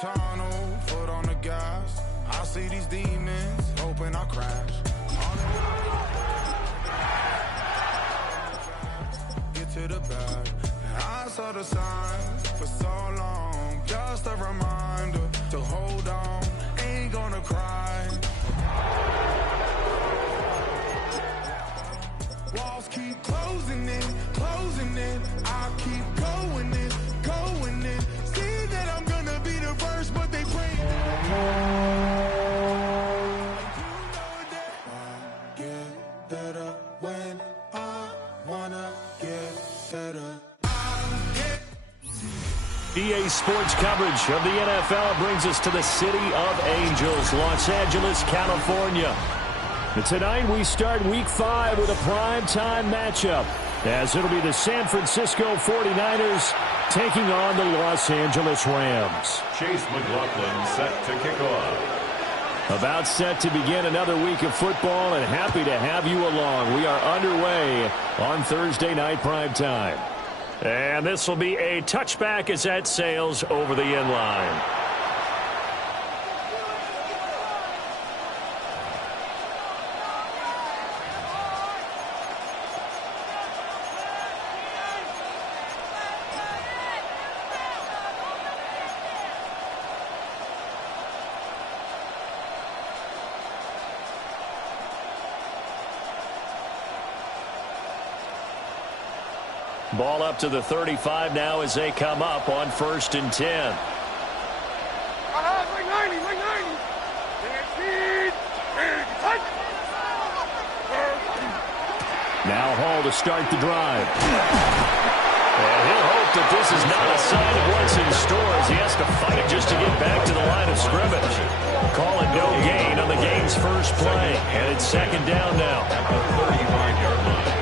tunnel, foot on the gas. I see these demons, hoping I crash. Get to the back. I saw the signs for so long. Just a reminder to hold on. Ain't gonna cry. Walls keep closing in, closing in. I keep going in, going in. See that I'm gonna be the first, but they pray. I get better when I wanna get better. EA Sports coverage of the NFL brings us to the City of Angels, Los Angeles, California. And tonight we start Week 5 with a primetime matchup, as it'll be the San Francisco 49ers taking on the Los Angeles Rams. Chase McLaughlin set to kick off. About set to begin another week of football, and happy to have you along. We are underway on Thursday night primetime. And this will be a touchback as that sails over the end line. Ball up to the 35 now as they come up on 1st and 10. Now Hall to start the drive. And he'll hope that this is not a sign of what's in store, as he has to fight just to get back to the line of scrimmage. Call it no gain on the game's first play. And it's 2nd down now. At the 39-yard line.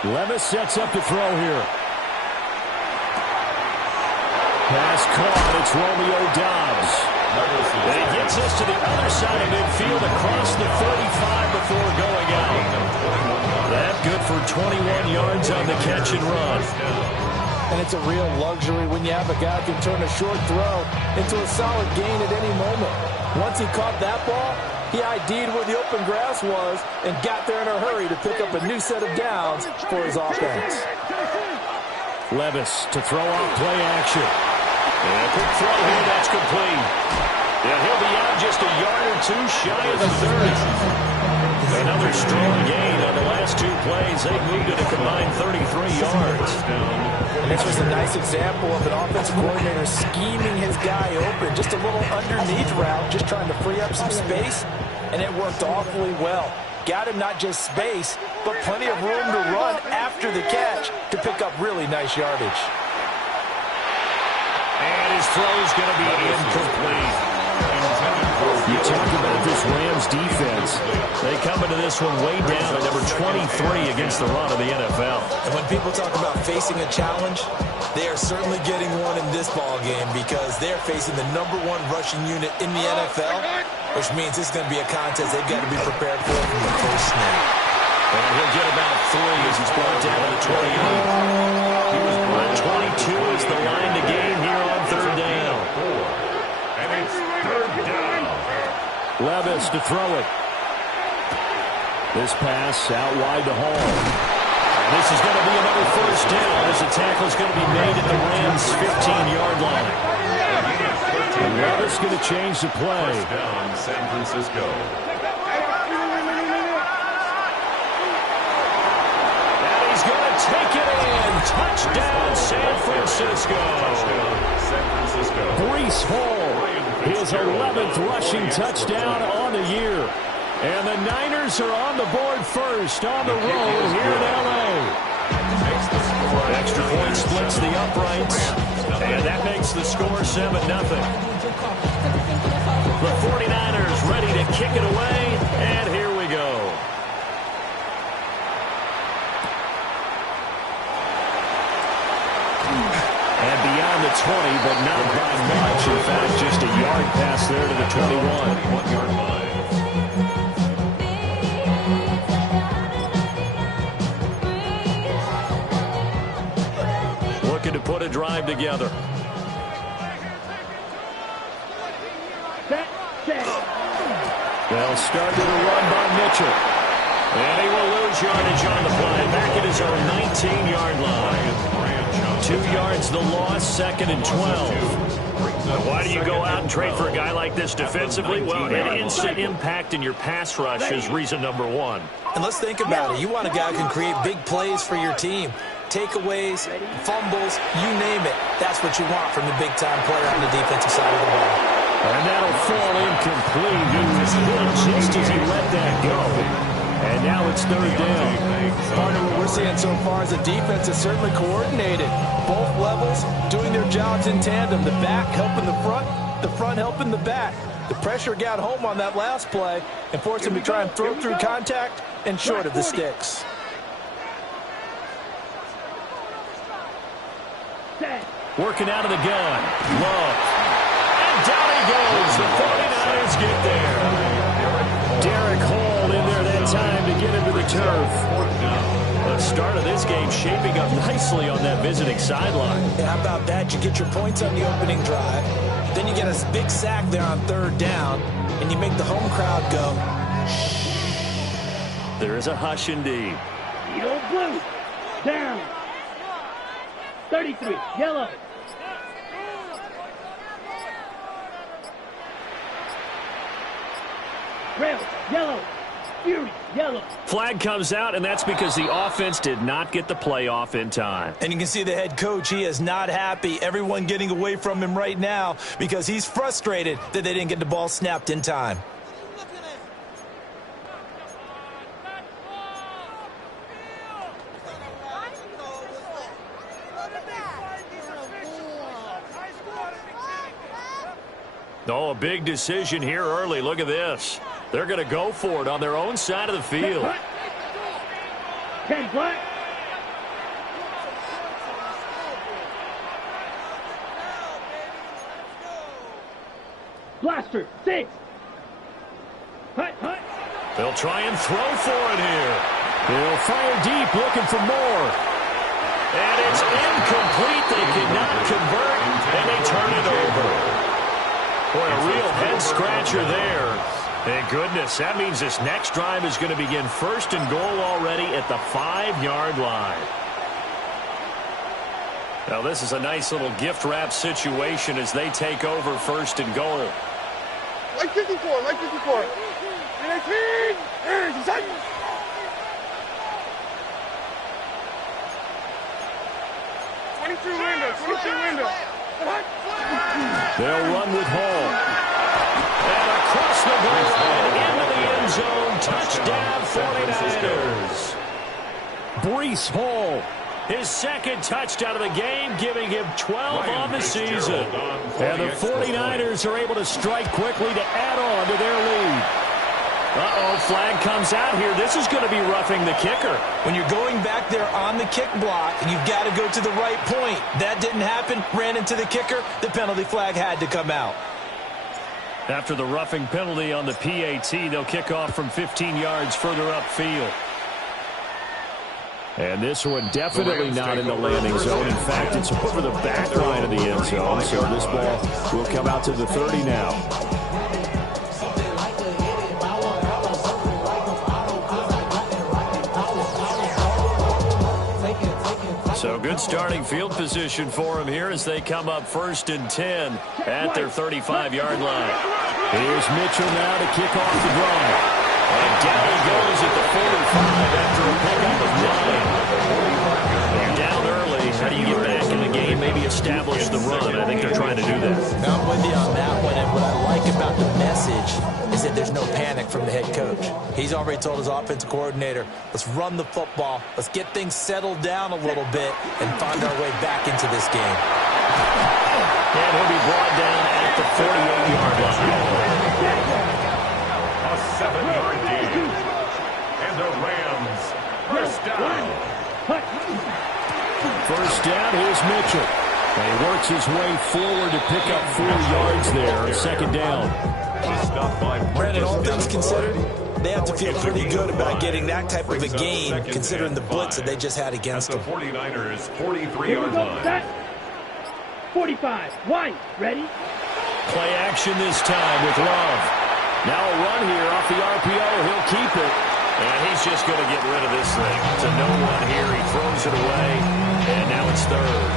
Levis sets up to throw here. Pass caught. It's Romeo Doubs. And he gets us to the other side of midfield across the 35 before going out. That good for 21 yards on the catch and run. And it's a real luxury when you have a guy who can turn a short throw into a solid gain at any moment. Once he caught that ball, he ID'd where the open grass was and got there in a hurry to pick up a new set of downs for his offense. Levis to throw off play action. And a quick throw here, that's complete. Yeah, he'll be out just a yard or two shy of the 30. Another strong gain on the last 2 plays. They've moved it a combined 33 yards. And this was a nice example of an offensive coordinator scheming his guy open. Just a little underneath route, just trying to free up some space. And it worked awfully well. Got him not just space, but plenty of room to run after the catch to pick up really nice yardage. And his throw's going to be incomplete. You talk about this Rams defense. They come into this one way down at number 23 against the run of the NFL. And when people talk about facing a challenge, they are certainly getting one in this ball game because they're facing the #1 rushing unit in the NFL, which means it's going to be a contest they've got to be prepared for from the first snap. And he'll get about 3 as he's brought down to the 28. He was brought 22 is the line to gain here on 3rd down. And it's 3rd down. Levis to throw it. This pass out wide to Hall. And this is going to be another 1st down as the tackle is going to be made at the Rams' 15-yard line. And Levis going to change the play. 1st down, San Francisco. And he's going to take it in. Touchdown, San Francisco. Touchdown, San Francisco. Breece Hall, his 11th rushing touchdown on the year. And the Niners are on the board first on the road here in L.A. Extra point splits the uprights, and that makes the score 7-0. The 49ers ready to kick it away, and here we go. drive together. They'll start with a run by Mitchell. And he will lose yardage on the play. Back at his own 19-yard line. 2 yards the loss, 2nd and 12. Why do you go out and trade for a guy like this defensively? Well, an instant impact in your pass rush is reason number one. And let's think about it. You want a guy who can create big plays for your team. Takeaways, fumbles, you name it. That's what you want from a big-time player on the defensive side of the ball. And that'll fall incomplete. He was hit just as he let that go. And now it's 3rd down. Part of what we're seeing so far is the defense is certainly coordinated. Both levels doing their jobs in tandem. The back helping the front helping the back. The pressure got home on that last play and forced him to try and throw through contact and short of the sticks. Working out of the gun. Love. And down he goes. The 49ers get there. Derek Hall in there that time to get into the turf. The start of this game shaping up nicely on that visiting sideline. Yeah, how about that? You get your points on the opening drive. Then you get a big sack there on 3rd down. And you make the home crowd go. There is a hush indeed. Yellow blue. Down. 33. Yellow. Red. Yellow. Fury. Yellow. Flag comes out, and that's because the offense did not get the play off in time. And you can see the head coach, he is not happy. Everyone getting away from him right now because he's frustrated that they didn't get the ball snapped in time. Oh, a big decision here early. Look at this. They're going to go for it on their own side of the field. Ken Black. Blaster. 6. Hut, hut. They'll try and throw for it here. They'll fire deep, looking for more. And it's incomplete. They cannot convert, and they turn it over. Boy, a real head-scratcher there. Thank goodness. That means this next drive is going to begin 1st and goal already at the 5-yard line. Now, this is a nice little gift-wrap situation as they take over 1st and goal. Like 54, like 54. 22 window, 22 window. They'll run with Hall. And across the goal line into the end zone. Touchdown, 49ers. Breece Hall, his 2nd touchdown of the game, giving him 12 on the season. And the 49ers are able to strike quickly to add on to their lead. Uh-oh, flag comes out here. This is going to be roughing the kicker. When you're going back there on the kick block, you've got to go to the right point. That didn't happen. Ran into the kicker. The penalty flag had to come out. After the roughing penalty on the PAT, they'll kick off from 15 yards further upfield. And this one definitely not in the landing zone. In fact, it's over the back line of the end zone. So this ball will come out to the 30 now. So good starting field position for him here as they come up 1st and 10 at their 35-yard line. Here's Mitchell now to kick off the drive. And down he goes at the 45 after a pickup of 9. You're down early. How do you get back in the game? Maybe establish the run. I think they're trying to do that. I'm with you on that one. And what I like about the message is that there's no panic from the head coach. He's already told his offensive coordinator, let's run the football, let's get things settled down a little bit and find our way back into this game. And he'll be brought down at the 48-yard line. A 7-yard gain. And the Rams, 1st down. 1st down, here's Mitchell. And he works his way forward to pick up 4 yards there, 2nd down. Brandon, all things considered, they have to feel pretty good about getting that type of a game, considering the blitz that they just had against them. The 49ers' 43-yard line. 45. Wide. Ready? Play action this time with Love. Now a run here off the RPO. He'll keep it. And he's just going to get rid of this thing. To no one here. He throws it away. And now it's third.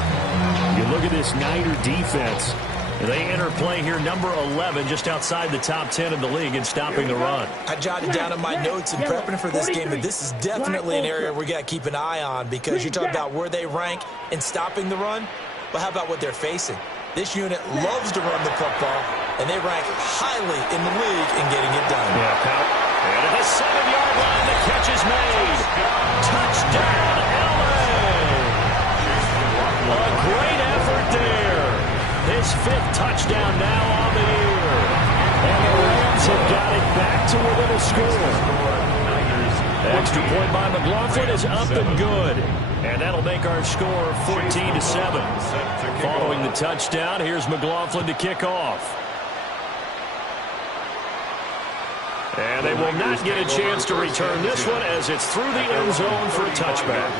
You look at this Niner defense. They enter play here, number 11, just outside the top 10 of the league in stopping the run. I jotted down in my notes in prepping for this game that this is definitely an area we got to keep an eye on, because you talk about where they rank in stopping the run. But how about what they're facing? This unit loves to run the football, and they rank highly in the league in getting it done. Yeah, Pat. And at the 7-yard line, the catch is made. Touchdown, LA! A great effort there. His 5th touchdown now on the year. And the Rams have got it back to within a score. Extra point by McLaughlin is up and good. And that'll make our score 14-7. Following the touchdown, here's McLaughlin to kick off. And they will not get a chance to return this one as it's through the end zone for a touchback.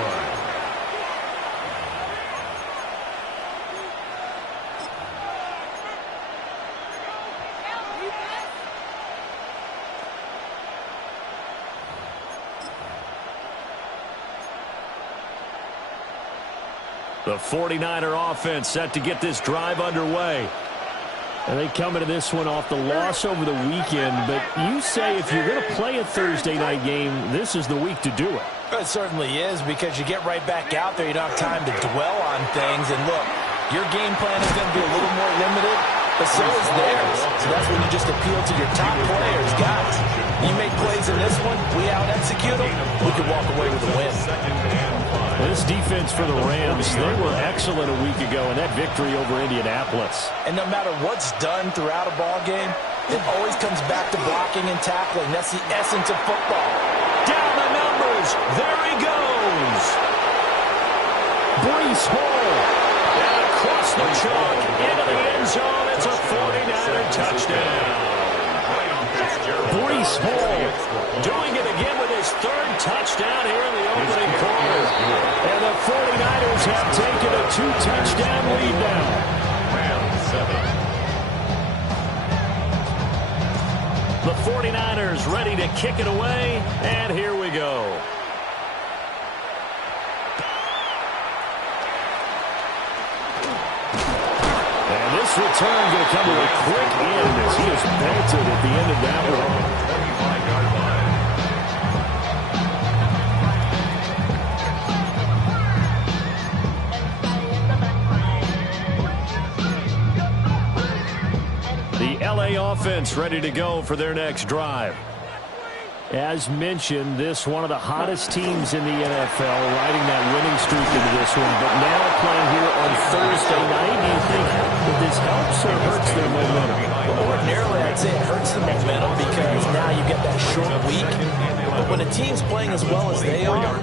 The 49er offense set to get this drive underway. And they come into this one off the loss over the weekend. But you say if you're going to play a Thursday night game, this is the week to do it. It certainly is, because you get right back out there. You don't have time to dwell on things. And look, your game plan is going to be a little more limited, but so is theirs. So that's when you just appeal to your top players. Guys, you make plays in this one, we out-execute them, we can walk away with a win. This defense for the Rams, they were excellent a week ago in that victory over Indianapolis. And no matter what's done throughout a ball game, it always comes back to blocking and tackling. That's the essence of football. Down the numbers. There he goes. Breece Hall. And across the chalk into the end zone. It's a 49er touchdown. Breece Hall doing it again with his 3rd touchdown here in the opening quarter. And the 49ers have taken a 2-touchdown lead now. The 49ers ready to kick it away, and here we go. And this return going to come to a quick end as he is belted at the end of that one. The LA offense ready to go for their next drive. As mentioned, this one of the hottest teams in the NFL, riding that winning streak into this one, but now playing here on Thursday night. Do you think that this helps or hurts their momentum? Well, ordinarily, I'd say it hurts the momentum because now you get that short week. But when a team's playing as well as they are,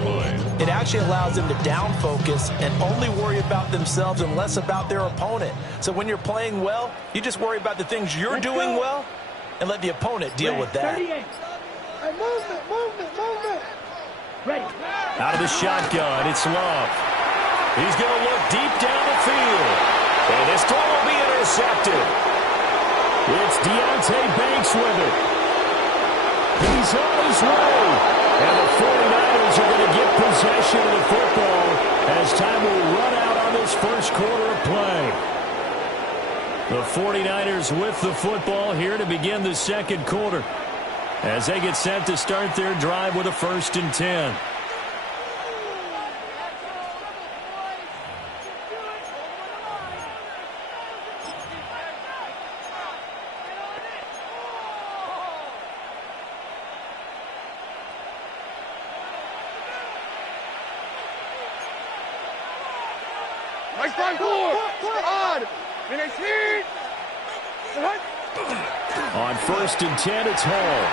it actually allows them to down focus and only worry about themselves and less about their opponent. So when you're playing well, you just worry about the things you're doing well and let the opponent deal with that. Hey, movement. Ready. Out of the shotgun, it's Love. He's going to look deep down the field. And this throw will be intercepted. It's Deontay Banks with it. He's on his way. And the 49ers are going to get possession of the football as time will run out on this first quarter of play. The 49ers with the football here to begin the second quarter, as they get set to start their drive with a 1st and 10. Nice time, four. On. Next hit. On 1st and 10, it's Hall.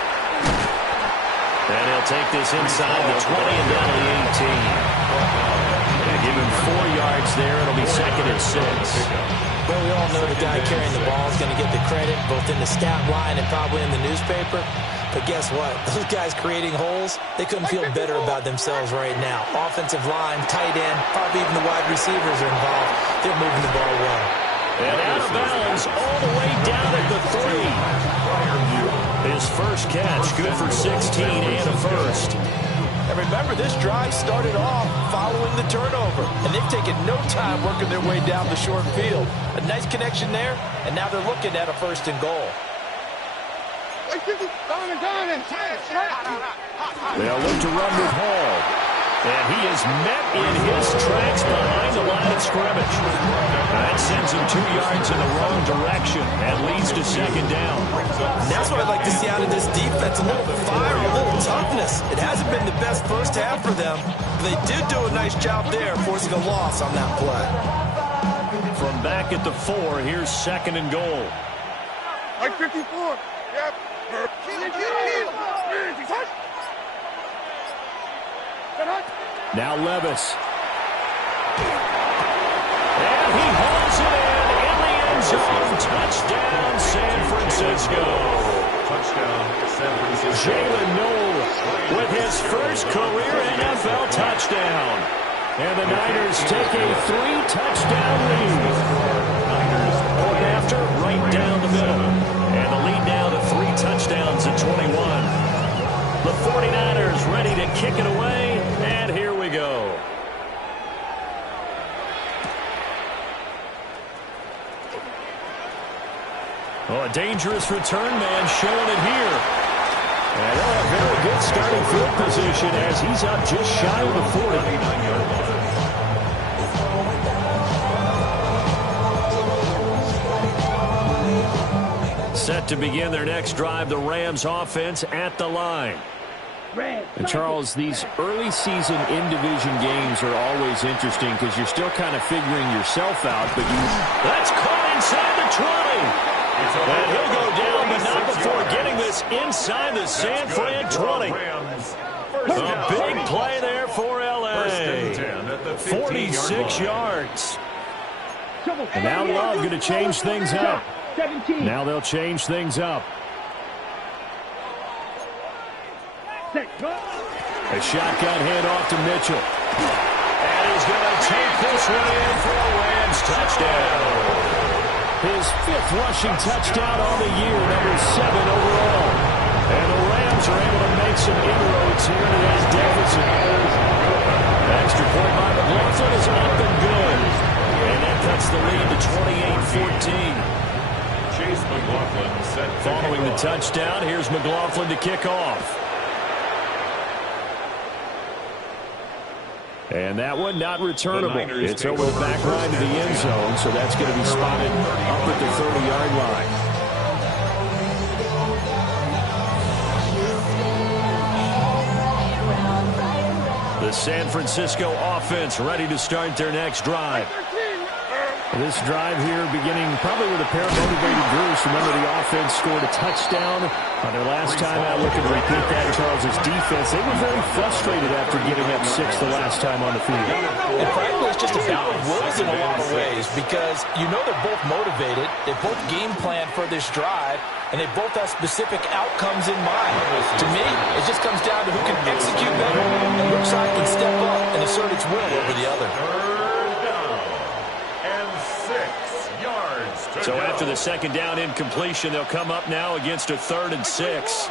And he'll take this inside the 20 and down to the 18. And give him 4 yards there. It'll be 2nd and 6. Well, we all know the guy carrying the ball is going to get the credit both in the stat line and probably in the newspaper. But guess what? Those guys creating holes, they couldn't feel better about themselves right now. Offensive line, tight end, probably even the wide receivers are involved. They're moving the ball well. And out of bounds all the way down at the 3. His first catch, good for 16 and a first. And remember, this drive started off following the turnover, and they've taken no time working their way down the short field. A nice connection there, and now they're looking at a 1st and goal. They'll look to run with Hall. And he is met in his tracks behind the line of scrimmage. That sends him 2 yards in the wrong direction and leads to 2nd down. And that's what I'd like to see out of this defense. A little fire, a little toughness. It hasn't been the best first half for them. But they did do a nice job there, forcing a loss on that play. From back at the 4, here's 2nd and goal. Like 54. Yep. Now Levis. And he hauls it in the end zone. Touchdown, San Francisco. Touchdown, San Francisco. Jalen Noel with his first career NFL touchdown. And the Niners take a 3-touchdown lead. Point after, right down the middle. And the lead now to 3 touchdowns at 21. The 49ers ready to kick it away, and here we go. Oh, a dangerous return man showing it here. And they'll have very good starting field position as he's up just shy of the 49-yard line. Set to begin their next drive, the Rams offense at the line. And Charles, these early season in-division games are always interesting because you're still kind of figuring yourself out, but that's caught inside the 20. And he'll go down, but not before getting this inside the San Fran 20. A big play there for L.A. 46 yards. And now Love going to change things up. Now they'll change things up. A shotgun handoff to Mitchell. And he's going to take this one in for a Rams touchdown. His 5th rushing touchdown on the year, number 7 overall. And the Rams are able to make some inroads here to this deficit. Extra point by McLaughlin is up and good. And that cuts the lead to 28-14. Chase McLaughlin set. Following the touchdown, here's McLaughlin to kick off. And that one not returnable. It's over the back line to the end zone, so that's going to be spotted up at the 30-yard line. The San Francisco offense ready to start their next drive. This drive here beginning probably with a pair of motivated groups. Remember, the offense scored a touchdown on their last time out. Looking to repeat that in Charles's defense. They were very frustrated after giving up 6 the last time on the field. And frankly, it's just a battle of wills in a lot of ways because you know they're both motivated. They both game plan for this drive, and they both have specific outcomes in mind. To me, it just comes down to who can execute better and which side can step up and assert its will over the other. So after the 2nd down incompletion, they'll come up now against a 3rd and 6.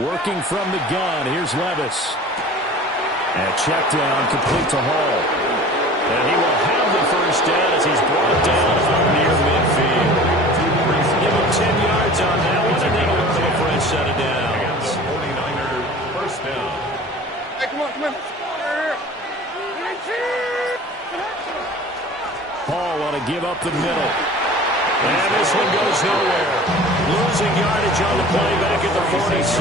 Working from the gun, here's Levis. And a check down complete to Hall. And he will have the 1st down as he's brought down near midfield. Give him 10 yards on that one, and then he'll go for a set of downs. 49er 1st down. Hey, come on, come on. Paul want to give up the middle. And this one goes nowhere. Losing yardage on the play back at the 46.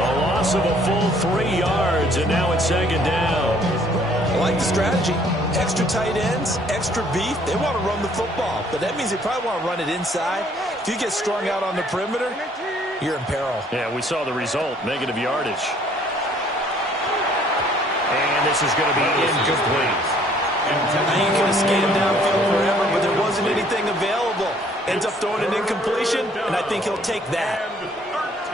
A loss of a full 3 yards, and now it's 2nd down. I like the strategy. Extra tight ends, extra beef. They want to run the football, but that means they probably want to run it inside. If you get strung out on the perimeter, you're in peril. Yeah, we saw the result, negative yardage. And this is going to be incomplete. Now you could have scanned downfield forever, but there wasn't anything available. Ends up throwing an incompletion, and I think he'll take that.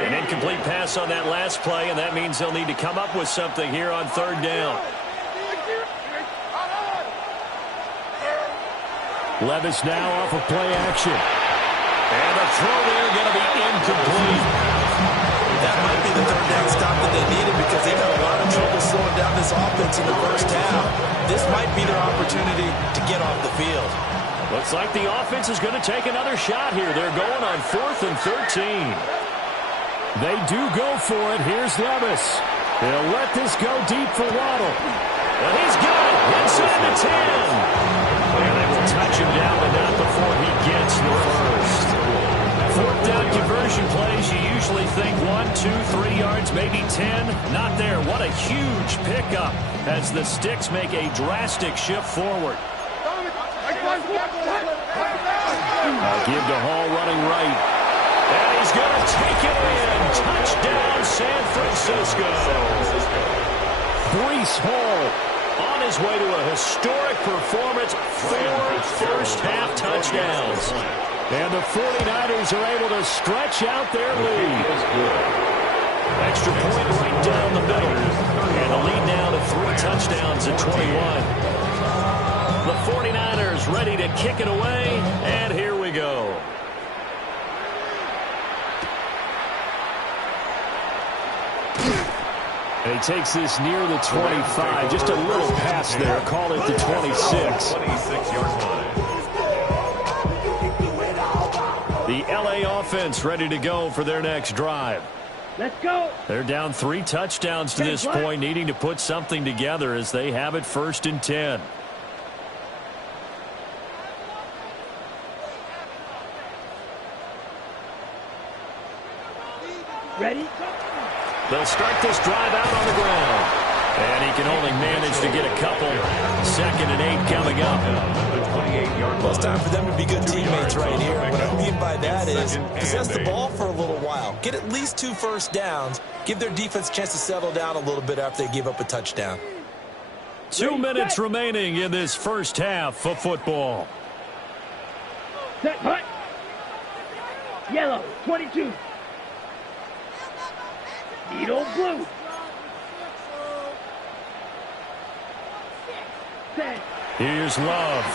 An incomplete pass on that last play, and that means they'll need to come up with something here on 3rd down. Levis now off of play action. And the throw there going to be incomplete. That might be the third down stop that they needed because they've had a lot of trouble slowing down this offense in the first half. This might be their opportunity to get off the field. Looks like the offense is going to take another shot here. They're going on 4th and 13. They do go for it. Here's Levis. He'll let this go deep for Waddle. And he's got it inside the 10. And they will touch him down and not before he gets the first. 4th down conversion plays, you usually think 1, 2, 3 yards, maybe 10. Not there. What a huge pickup as the Sticks make a drastic shift forward. Give to Hall running right. And he's going to take it in. Touchdown, San Francisco. Breece Hall on his way to a historic performance. 4 first-half touchdowns. And the 49ers are able to stretch out their lead. Extra point right down the middle. And the lead now to 3 touchdowns at 21. The 49ers ready to kick it away. And here we go. And he takes this near the 25. Just a little pass there. Call it the 26. 26-yard line. The LA offense ready to go for their next drive. Let's go. They're down 3 touchdowns to this point, needing to put something together as they have it 1st and 10. Ready? They'll start this drive out on the ground. And he can only manage to get a couple. 2nd and 8 coming up. Well, it's time for them to be good teammates right here. What I mean by that is possess the ball for a little while. Get at least 2 first downs. Give their defense a chance to settle down a little bit after they give up a touchdown. 2 minutes remaining in this first half of football. Set, hut. Yellow, 22. Needle blue. Set. Here's Love.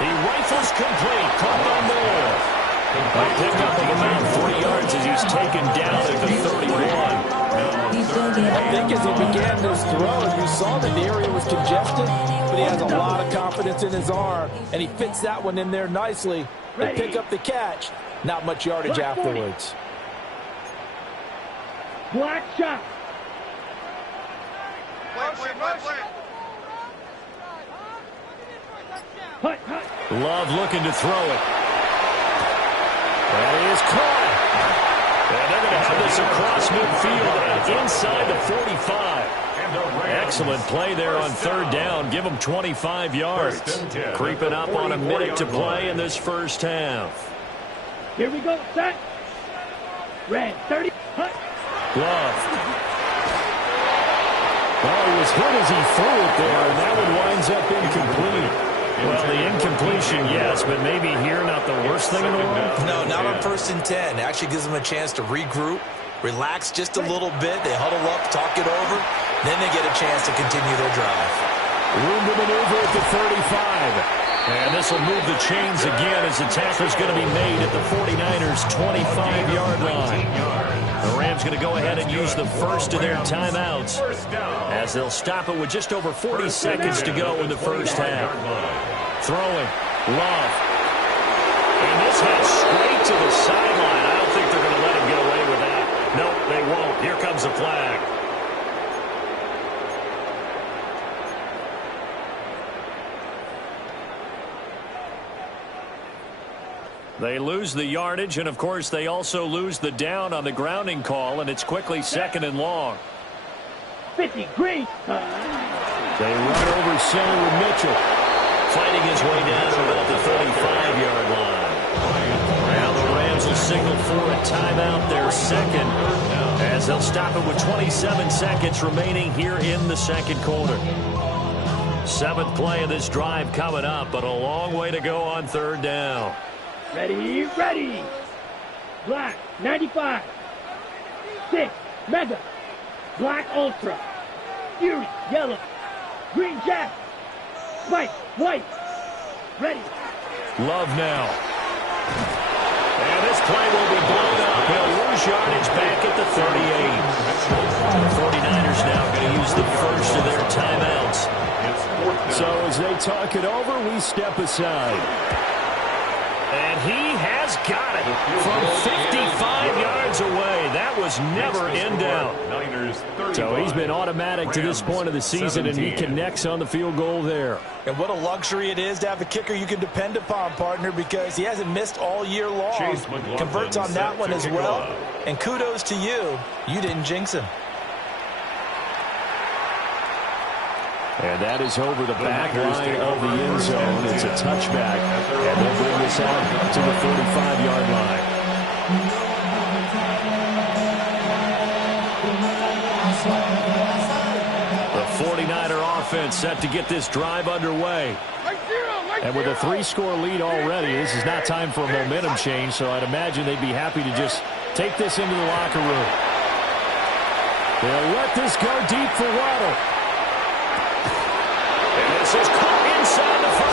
He rifles complete. Caught on Moore. A pickup of about 3 yards as he's taken down at the 31. I think as he began this throw, you saw that the area was congested, but he has a lot of confidence in his arm, and he fits that one in there nicely. They pick up the catch. Not much yardage afterwards. Black shot. Hut, hut. Love looking to throw it. That is caught. And they're going to have this across midfield and inside the 45. Excellent play there on 3rd down. Give them 25 yards. Creeping up on a minute to play in this first half. Here we go. Set. Red, 30. Hut. Love. Well, he was hit as he threw it there, and that one winds up incomplete. Well, the incompletion, yes, but maybe here not the worst thing in the world? No, not on 1st and 10. It actually gives them a chance to regroup, relax just a little bit. They huddle up, talk it over. Then they get a chance to continue their drive. Room to maneuver at the 35. And this will move the chains again as the tackle's going to be made at the 49ers' 25-yard line. The Rams going to go ahead and use the first of their timeouts as they'll stop it with just over 40 seconds to go in the first half. Throwing. Love. And this heads straight to the sideline. I don't think they're going to let him get away with that. Nope, they won't. Here comes a flag. They lose the yardage, and, of course, they also lose the down on the grounding call, and it's quickly 2nd and long. 50, green. They run over center with Mitchell. Fighting his way down to about the 35-yard line. Now the Rams will signal for a timeout, their 2nd, as they'll stop it with 27 seconds remaining here in the 2nd quarter. 7th play of this drive coming up, but a long way to go on 3rd down. Ready, ready. Black, 95. 6, Mega. Black Ultra. Fury, yellow. Green Jack. White. Ready. Love now. And this play will be blown up. He'll lose yardage back at the 38. The 49ers now going to use the first of their timeouts. So as they talk it over, we step aside. And he has got it from 55 yards away. That was never in doubt. So he's been automatic to this point of the season, and he connects on the field goal there. And what a luxury it is to have a kicker you can depend upon, partner, because he hasn't missed all year long. Converts on that one as well. And kudos to you. You didn't jinx him. And that is over the back line of the end zone. It's a touchback. And they'll bring this out to the 45-yard line. The 49er offense set to get this drive underway. And with a 3-score lead already, this is not time for a momentum change, so I'd imagine they'd be happy to just take this into the locker room. They'll let this go deep for Waddle. And this is caught inside the 5.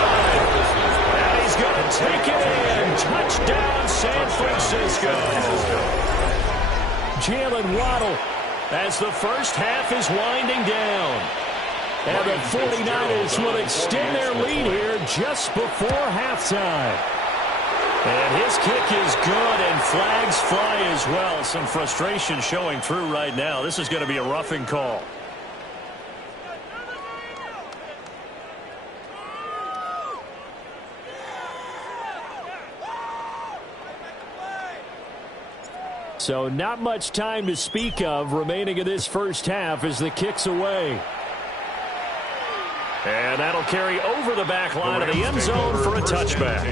And he's going to take it in. Touchdown, San Francisco. Jalen Waddle as the first half is winding down. And the 49ers will extend their lead here just before halftime. And his kick is good, and flags fly as well. Some frustration showing through right now. This is going to be a roughing call. So not much time to speak of remaining in this first half as the kick's away. And that'll carry over the back line of the end zone for a touchback.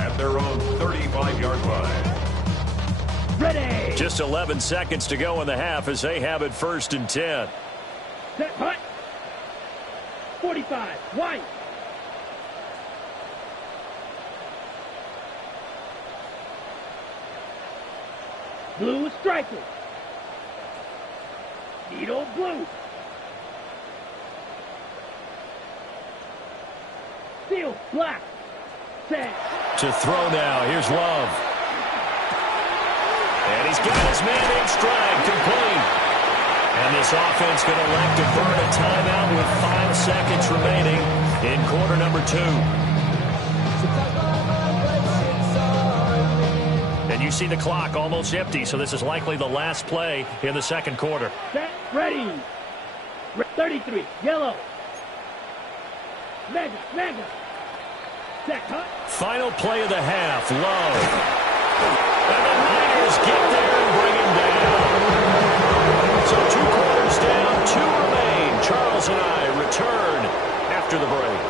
At their own 35-yard line. Ready. Just 11 seconds to go in the half as they have it 1st and 10. Set punt. 45. White. Blue striker. Needle blue. Steel black. Set. To throw now. Here's Love. And he's got his man in stride. Complete. And this offense going to elect to burn a timeout with 5 seconds remaining in quarter number 2. And you see the clock almost empty, so this is likely the last play in the second quarter. Set. Ready. 33. Yellow. Mega. Set. Hunt. Final play of the half. Love. And the Niners get there and bring him down. So 2 quarters down, 2 remain. Charles and I return after the break.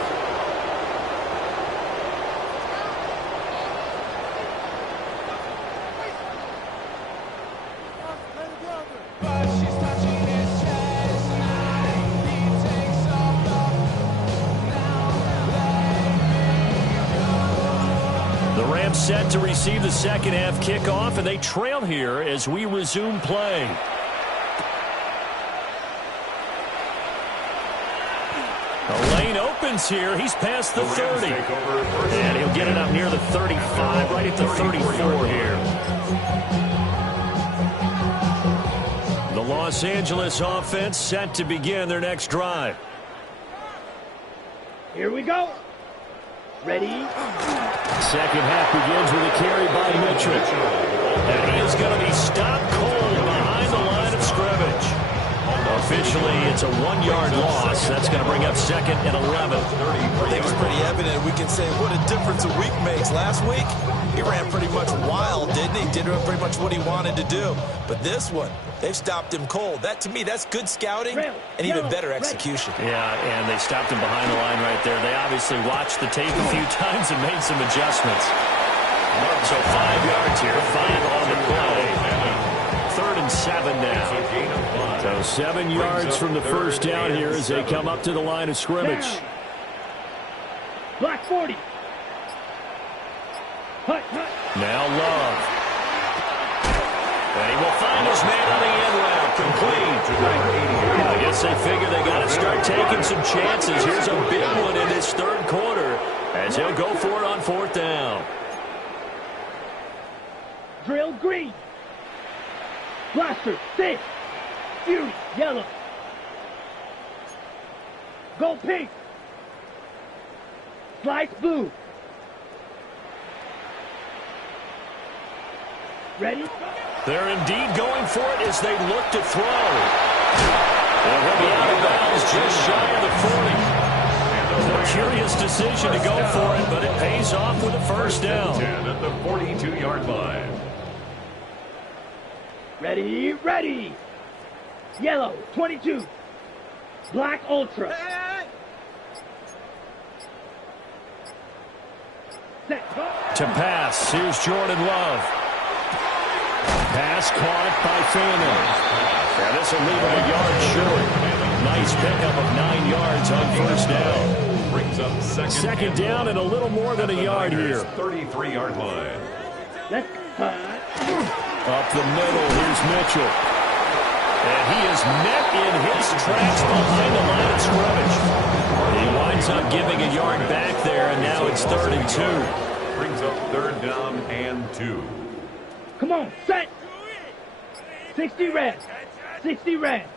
Set to receive the second half kickoff, and they trail here as we resume play. The lane opens here. He's past the 30. And he'll get it up near the 35, right at the 34 here. The Los Angeles offense set to begin their next drive. Here we go. Ready. Second half begins with a carry by Mitchell. And he is going to be stopped cold behind the line of scrimmage. Officially, it's a 1-yard loss. That's going to bring up 2nd and 11. I think it's pretty evident. We can say what a difference a week makes. Last week, he ran pretty much wild, didn't he? Did pretty much what he wanted to do. But this one, they've stopped him cold. That, to me, that's good scouting and even better execution. Yeah, and they stopped him behind the line right there. They obviously watched the tape a few times and made some adjustments. So 5 yards here, 5 on the play. 3rd and 7 now. So 7 yards from the first down here as they come up to the line of scrimmage. Black 40. Hut. Now Love. And he will find his man on the end route. Complete. guess they figure they got to start taking some chances. Here's a big one in this third quarter as he'll go for it on fourth down. Drill green. Blaster, 6. Fury, yellow. Go pink. Slice blue. Ready? They're indeed going for it as they look to throw. And he'll be out of bounds just shy of the 40. A curious decision to go for it, but it pays off with a first down. 10 at the 42-yard line. Ready, ready. Yellow, 22. Black Ultra. Set, go. To pass, here's Jordan Love. Pass caught by Fannin. Yeah, this will leave him a yard short. Nice pickup of 9 yards on first down. Brings up second down and a little more than a yard here. 33-yard line. Let's cut. Up the middle, here's Mitchell. And he is met in his tracks behind the line of scrimmage. He winds up giving a yard back there, and now it's 3rd and 2. Brings up 3rd down and 2. Come on, set. 60 red. 60 red.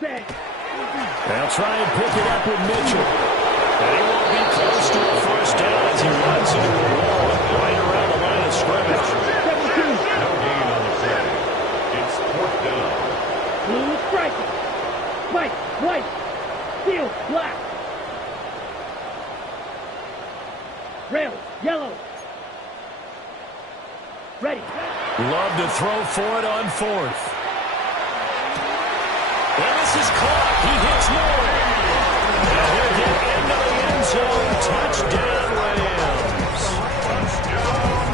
Set. They'll try and pick it up with Mitchell. And he won't be close to a first down as he runs into a wall right around the line of scrimmage. 72. No gain on the play. It's 4th down. Blue striker. White, white. Steel, black. Rail, yellow. Ready. Love to throw for it on 4th. And this is caught. He hits Moore. And he'll get into the end zone. Touchdown, Rams.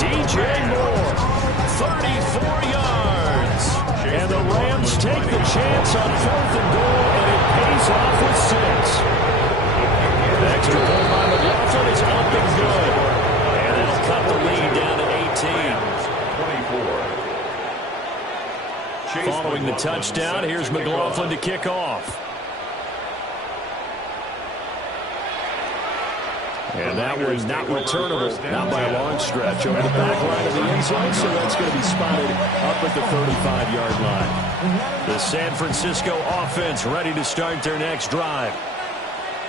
DJ Moore, 34 yards. And the Rams take the chance on 4th and goal, and it pays off with 6. The extra point by McLaughlin is up and good. And that'll cut the lead down to 18. Following the touchdown, here's McLaughlin to kick off. And that was not returnable, not by a long stretch, over the back line of the end zone, so that's going to be spotted up at the 35-yard line. The San Francisco offense ready to start their next drive.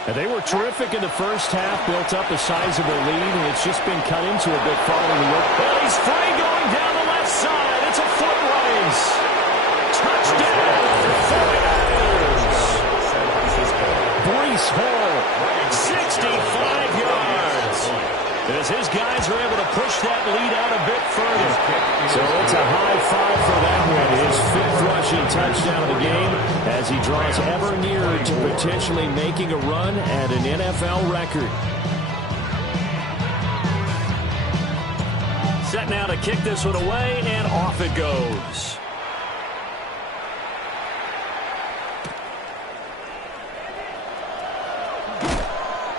And they were terrific in the first half, built up a sizable lead, and it's just been cut into a bit following the work. Well, he's free going down the left side. It's a foot race. Touchdown, 49ers. Breece Hall, 65 yards. As his guys are able to push that lead out a bit further. So it's a high five for that one. His 5th rushing touchdown of the game as he draws ever nearer to potentially making a run at an NFL record. Set now to kick this one away, and off it goes.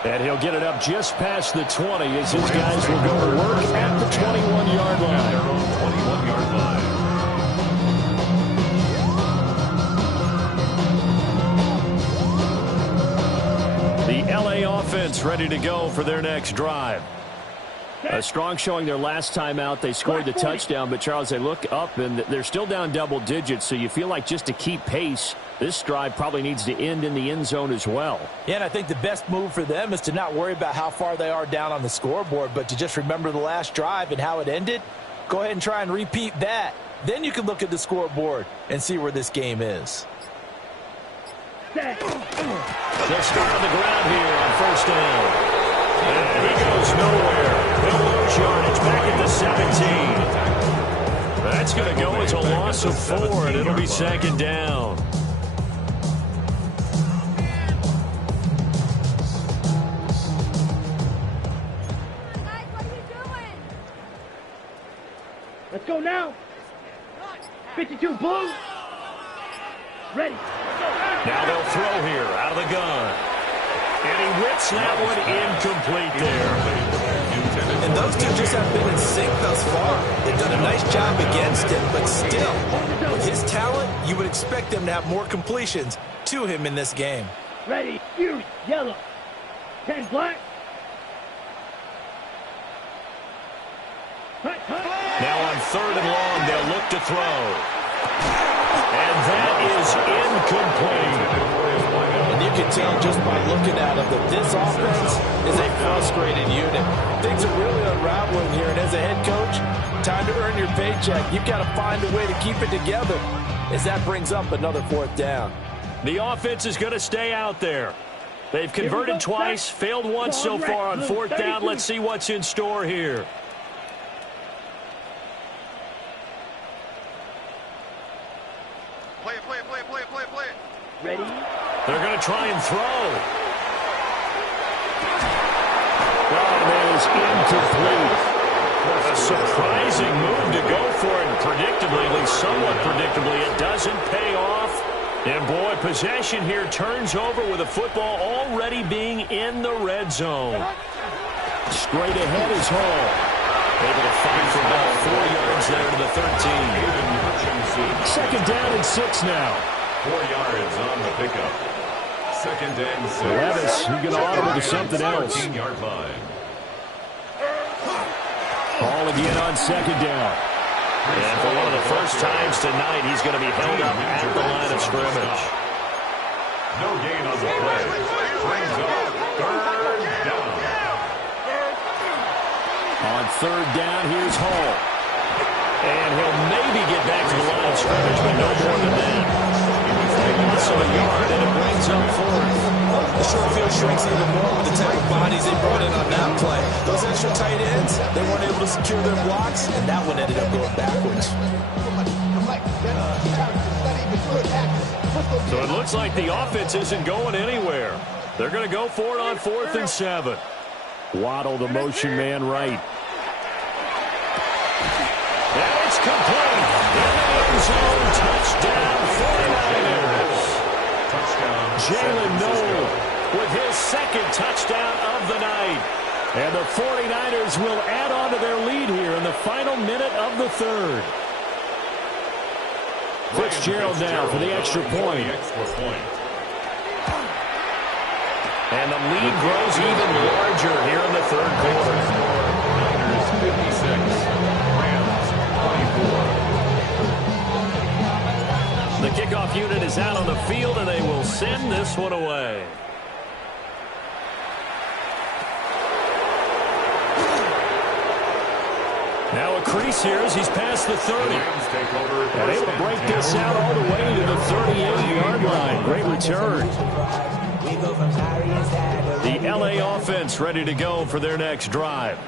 And he'll get it up just past the 20 as his guys will go to work at the 21-yard line. Their own 21-yard line. The LA offense ready to go for their next drive. A strong showing their last time out. They scored the touchdown, but, Charles, they look up, and they're still down double digits, so you feel like just to keep pace, this drive probably needs to end in the end zone as well. Yeah, and I think the best move for them is to not worry about how far they are down on the scoreboard, but to just remember the last drive and how it ended. Go ahead and try and repeat that. Then you can look at the scoreboard and see where this game is. They'll start on the ground here on first down. And he goes nowhere. He'll lose yardage back at the 17. That's going to go as a loss of 4, and it'll be 2nd down. Let's go now. 52 blue. Ready. Now they'll throw here out of the gun. And he whips that one incomplete there. And those two just have been in sync thus far. They've done a nice job against him, but still, with his talent, you would expect them to have more completions to him in this game. Ready, you, yellow. 10 black. Now on 3rd and long, they'll look to throw. And that is incomplete. And you can tell just by looking at him that this offense is a frustrated unit. Things are really unraveling here, and as a head coach, time to earn your paycheck. You've got to find a way to keep it together as that brings up another 4th down. The offense is going to stay out there. They've converted twice, failed once so far on 4th down. Let's see what's in store here. Play. Ready? They're going to try and throw. Oh, that is incomplete. A surprising move to go for it. Predictably, at least somewhat predictably, it doesn't pay off. And boy, possession here turns over with a football already being in the red zone. Straight ahead is Hall. Able to fight for about 4 yards there to the 13. 2nd down and 6 now. 4 yards on the pickup. 2nd and 6. Levis, you can audible to something else. 14-yard line. Hall again on 2nd down. And for one of the first times tonight, he's going to be held up at the line of scrimmage. No gain on the play. Brings up 3rd down. On 3rd down, here's Hall. And he'll maybe get back to the line of scrimmage, but no more than that. Loss of a yard, and it brings up 4th. The short field shrinks even more with the type of bodies they brought in on that play. Those extra tight ends, they weren't able to secure their blocks, and that one ended up going backwards. So it looks like the offense isn't going anywhere. They're going to go for it on 4th and 7. Waddle, the motion man right. And it's complete. In the end zone, touchdown 49ers. Touchdown. Jalen Noel with his 2nd touchdown of the night. And the 49ers will add on to their lead here in the final minute of the 3rd. Fitzgerald now for the extra point. And the lead grows even larger here in the 3rd quarter. Niners 56. Rams 24. The kickoff unit is out on the field, and they will send this one away. Now a crease here as he's past the 30. And able to break this out all the way to the 38-yard line. Great return. The LA offense ready to go for their next drive.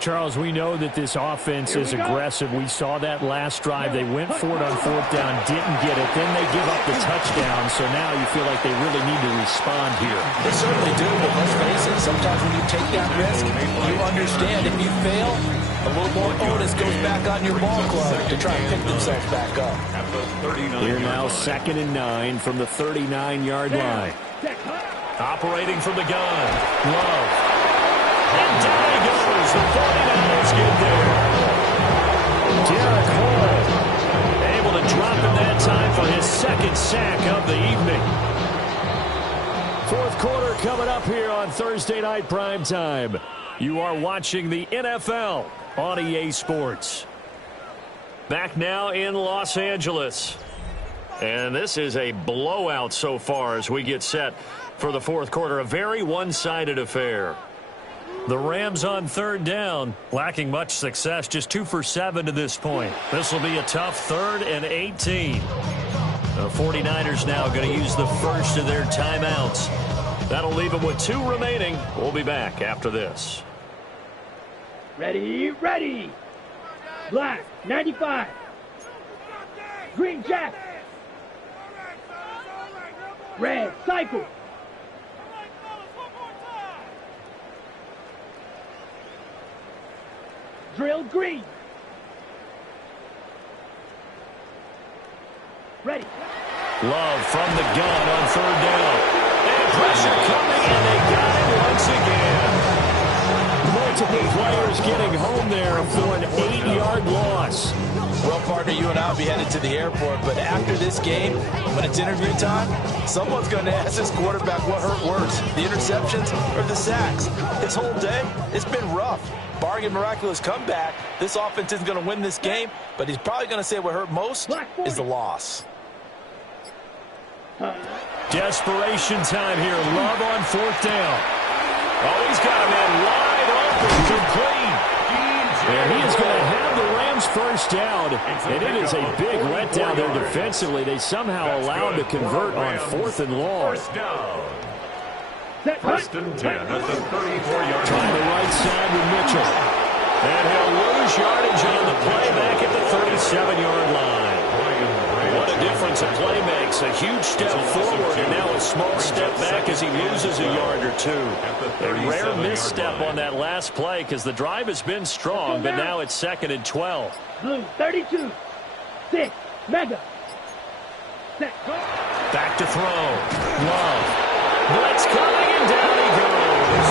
Charles, we know that this offense is aggressive. We saw that last drive. They went for it on 4th down, didn't get it. Then they give up the touchdown. So now you feel like they really need to respond here. They certainly do, but let's face it, sometimes when you take that risk, you understand if you fail, a little more onus goes back on your ball club to try and pick themselves back up. Here now 2nd and 9 from the 39-yard line. Operating from the gun. Love. And down he goes. The 49ers get there. Derek Hall able to drop in that time for his 2nd sack of the evening. 4th quarter coming up here on Thursday Night Prime Time. You are watching the NFL on EA Sports. Back now in Los Angeles. And this is a blowout so far as we get set for the 4th quarter. A very one-sided affair. The Rams on 3rd down, lacking much success, just 2 for 7 to this point. This will be a tough 3rd and 18. The 49ers now going to use the first of their timeouts. That'll leave them with 2 remaining. We'll be back after this. Ready, ready. Black, 95. Green jacket. Red, cycle. Drill green. Ready. Love from the gun on 3rd down. And pressure coming, and they got it once again. Multiple players getting home there for an 8-yard loss. Well, partner, you and I will be headed to the airport, but after this game, when it's interview time, someone's going to ask this quarterback what hurt worse, the interceptions or the sacks. His whole day, it's been rough. Barring a miraculous comeback, this offense isn't going to win this game, but he's probably going to say what hurt most is the loss. Desperation time here. Love on 4th down. Oh, he's got a man wide open, complete. And he is going to have the Rams first down. And it is a big letdown there defensively. They somehow allowed to convert on 4th and long. First and 10 at the 34-yard Trying the right side with Mitchell. And he'll lose yardage on the play back at the 37-yard line. What a difference a play makes. A huge step forward and now a small step back as he loses a yard or two. A rare misstep on that last play because the drive has been strong, but now it's 2nd and 12. Blue 32. 6. Mega. Set. Back to throw. Love. Blitz coming and down he goes.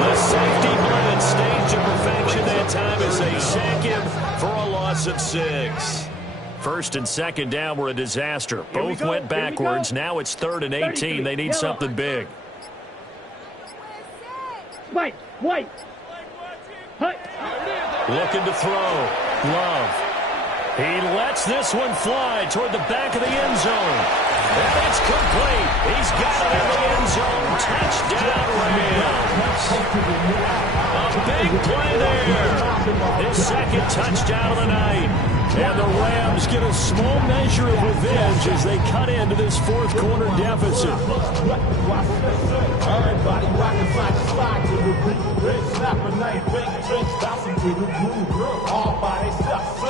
The safety blitz staged to perfection that time as they sack him for a loss of 6. First and 2nd down were a disaster. Both went backwards. Now it's 3rd and 18. They need something big. White. Looking to throw. Love. He lets this one fly toward the back of the end zone. And it's complete. He's got it in the end zone. Touchdown, Rams. A big play there. His 2nd touchdown of the night. And the Rams get a small measure of revenge as they cut into this 4th quarter deficit.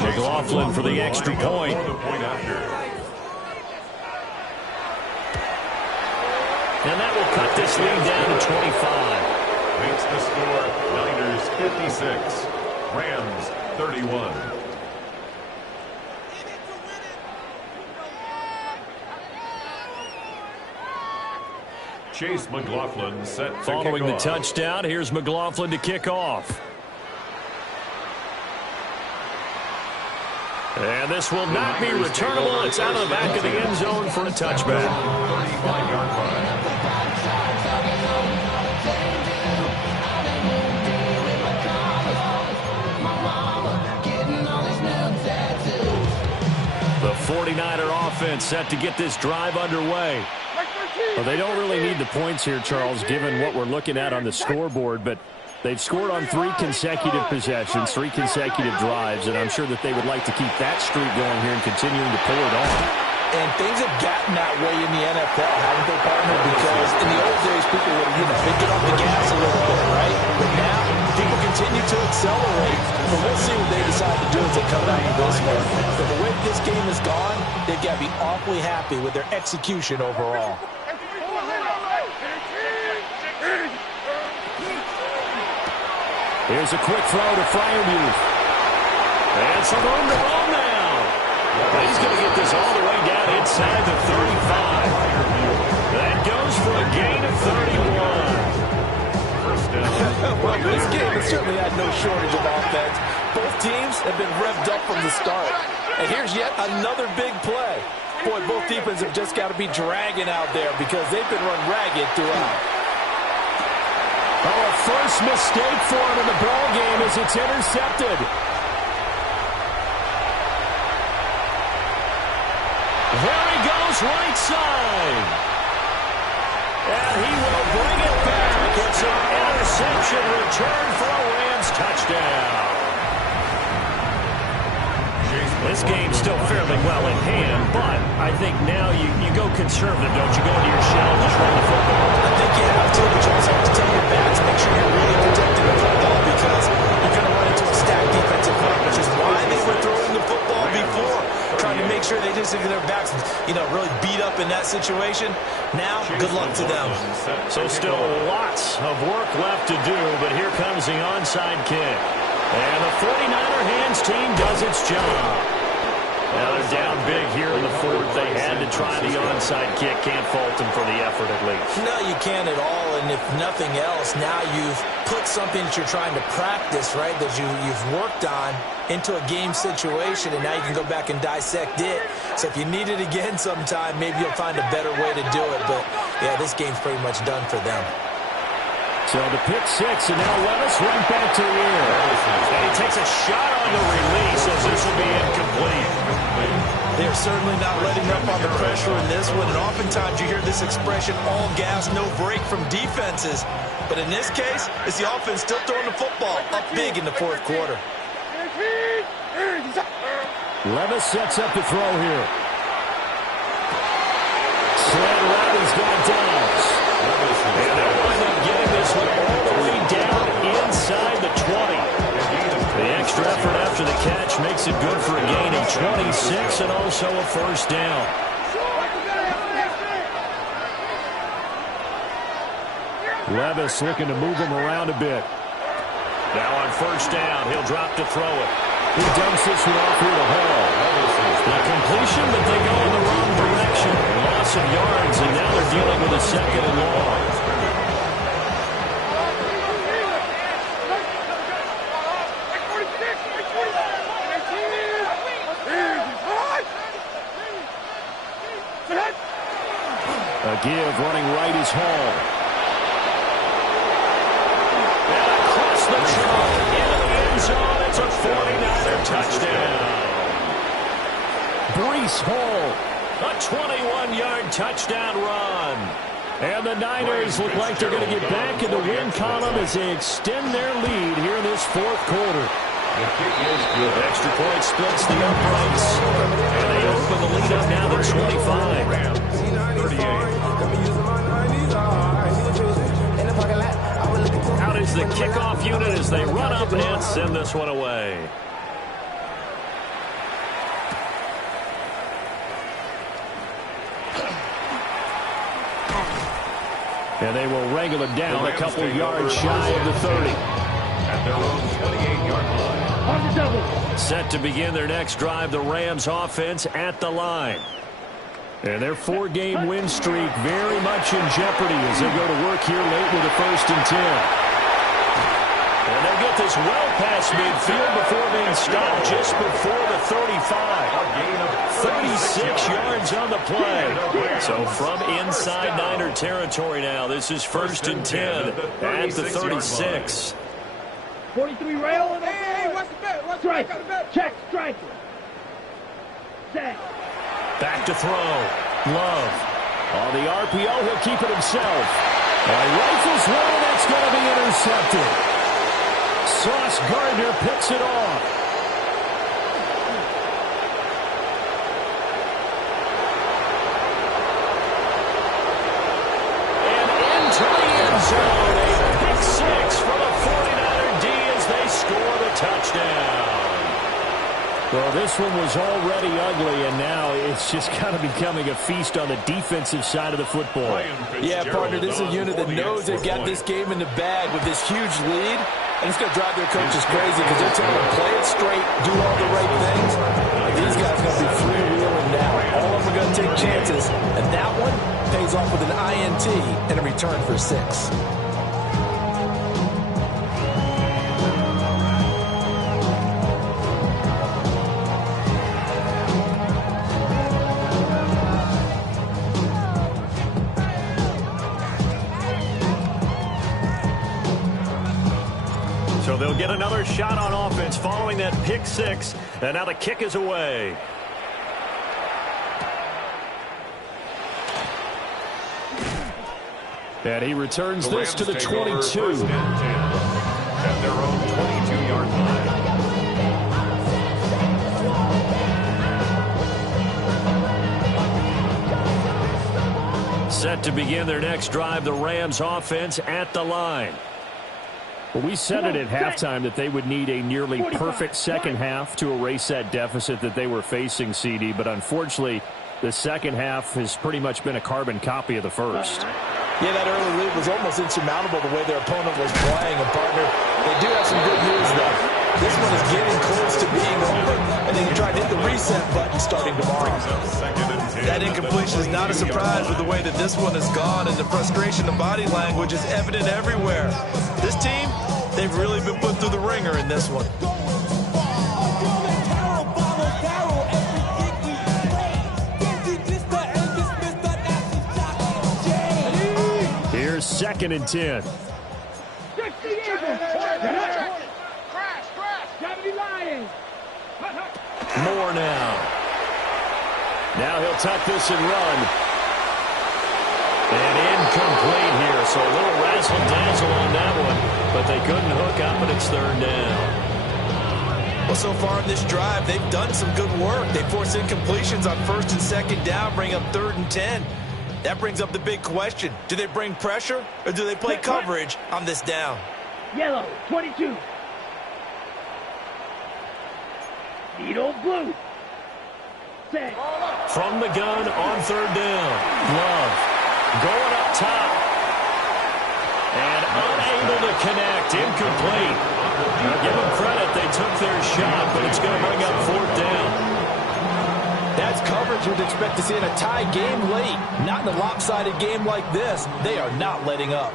McLaughlin for the extra point. And that will cut this lead down to 25. Makes the score Niners 56, Rams 31. Chase McLaughlin set to Following the kick off. touchdown, here's McLaughlin to kick off. And this will not be returnable. It's out of the back of the end zone for a touchback. 35-yard line. The 49er offense set to get this drive underway. Well, they don't really need the points here, Charles, given what we're looking at on the scoreboard, but they've scored on 3 consecutive possessions, 3 consecutive drives, and I'm sure that they would like to keep that streak going here and continuing to pull it on. And things have gotten that way in the NFL, haven't they, partner? Because in the old days, people would, pick it off the gas a little bit, right? But now, people continue to accelerate. But we'll see what they decide to do as they come out of this one. But the way this game has gone, they've got to be awfully happy with their execution overall. Here's a quick throw to Fryermuth. And some room to roll now. He's going to get this all the way down inside the 35. That goes for a gain of 31. Well, this game has certainly had no shortage of offense. Both teams have been revved up from the start. And here's yet another big play. Boy, both defenses have just got to be dragging out there because they've been run ragged throughout. Oh, a first mistake for him in the ball game as it's intercepted. There he goes, right side. And he will bring it back. It's an interception return for a Rams touchdown. This game's still fairly well in hand, but I think now you go conservative, don't you? Go into your shell and just run the football. I think you have to, but you also have to tell your backs, make sure you're really protecting the football because you're going to run into a stacked defensive front, which is why they were throwing the football before, trying to make sure they just get their backs, really beat up in that situation. Now, good luck to them. So still lots of work left to do, but here comes the onside kick. And the 49er hands team does its job. Now they're down big here in the fourth. They had to try the onside kick. Can't fault them for the effort at least. No, you can't at all. And if nothing else, now you've put something that you're trying to practice, right, that you've worked on into a game situation, and now you can go back and dissect it. So if you need it again sometime, maybe you'll find a better way to do it. But, yeah, this game's pretty much done for them. So the pick six, and now Levis right back to the air. And he takes a shot on the release as this will be incomplete. They're certainly not letting up on the pressure in this one, and oftentimes you hear this expression, all gas, no break from defenses. But in this case, it's the offense still throwing the football up big in the fourth quarter. Levis sets up to throw here. Sled route, he's got downs. And they'll wind up getting this one all the way down inside the 20. The extra effort after the catch makes it good for a gain of 26 and also a first down. Levis looking to move him around a bit. Now on first down, he'll drop to throw it. He dumps this one off here to Hall. The completion, but they go in the wrong direction. Loss of yards, and now they're dealing with a second and long. A give running right is Hall. And across the trunk into the end zone. It's a 49er touchdown. Breece Hall, a 21-yard touchdown run. And the Niners look like they're going to get back in the win column as they extend their lead here in this fourth quarter. Extra point splits the uprights. And they open the lead up now to 25. Out is the kickoff unit as they run up and send this one away. And they will wrangle it down a couple yards shy of the 30. At their own 28-yard line. On the double. Set to begin their next drive, the Rams offense at the line. And their four-game win streak very much in jeopardy as they go to work here late with a 1st and 10. And they'll get this well past midfield before being stopped just before the 35. 36 yards on the play. So from inside Niner territory now, this is 1st and 10 at the 36. 43 rail. Hey, what's the bet? What's strike? Check, strike. Set. Back to throw. Love. On the RPO, he'll keep it himself. And rifles one, that's going to be intercepted. Sauce Gardner picks it off. And into the end zone. A pick six for the 49er D as they score the touchdown. Well, this one was already ugly, and now it's just kind of becoming a feast on the defensive side of the football. Yeah, partner, this is a unit that knows they've got this game in the bag with this huge lead, and it's going to drive their coaches crazy because they're telling them play it straight, do all the right things. And these guys are going to be freewheeling now. All of them are going to take chances, and that one pays off with an INT and a return for 6. So they'll get another shot on offense following that pick six. And now the kick is away. And he returns this to the 22. At their own 22-yard line. Set to begin their next drive, the Rams offense at the line. Well, we said it at halftime that they would need a nearly perfect second half to erase that deficit that they were facing, CD. But unfortunately, the second half has pretty much been a carbon copy of the first. Yeah, that early lead was almost insurmountable the way their opponent was playing. And, partner, they do have some good news, though. This one is getting close to being over, and then you try to hit the reset button starting tomorrow. That incompletion is not a surprise with the way that this one has gone, and the frustration in body language is evident everywhere. This team, they've really been put through the ringer in this one. Here's 2nd and 10. Moore now. Now he'll tuck this and run. And incomplete here, so a little razzle-dazzle on that one. But they couldn't hook up, and it's 3rd down. Well, so far in this drive, they've done some good work. They force incompletions on 1st and 2nd down, bring up 3rd and 10. That brings up the big question. Do they bring pressure, or do they play coverage on this down? Yellow, 22. Needle blue. Set. From the gun on 3rd down. Love going up top. And unable to connect. Incomplete. Give them credit. They took their shot, but it's going to bring up 4th down. That's coverage you'd expect to see in a tie game late. Not in a lopsided game like this. They are not letting up.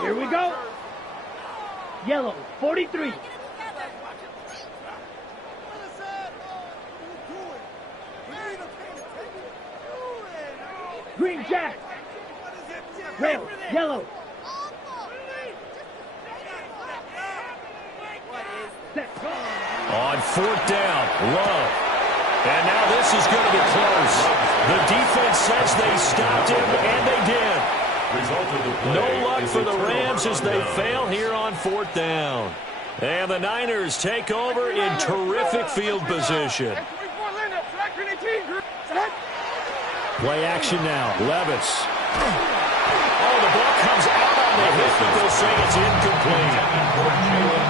Here we go. Yellow, 43. Green Jack. Red, yellow. On 4th down, Love. And now this is going to be close. The defense says they stopped him, and they did. No luck for the Rams as they fail here on 4th down. And the Niners take over in terrific field position. Play action now. Levis. Oh, the ball comes out on the hit, but they'll say it's incomplete.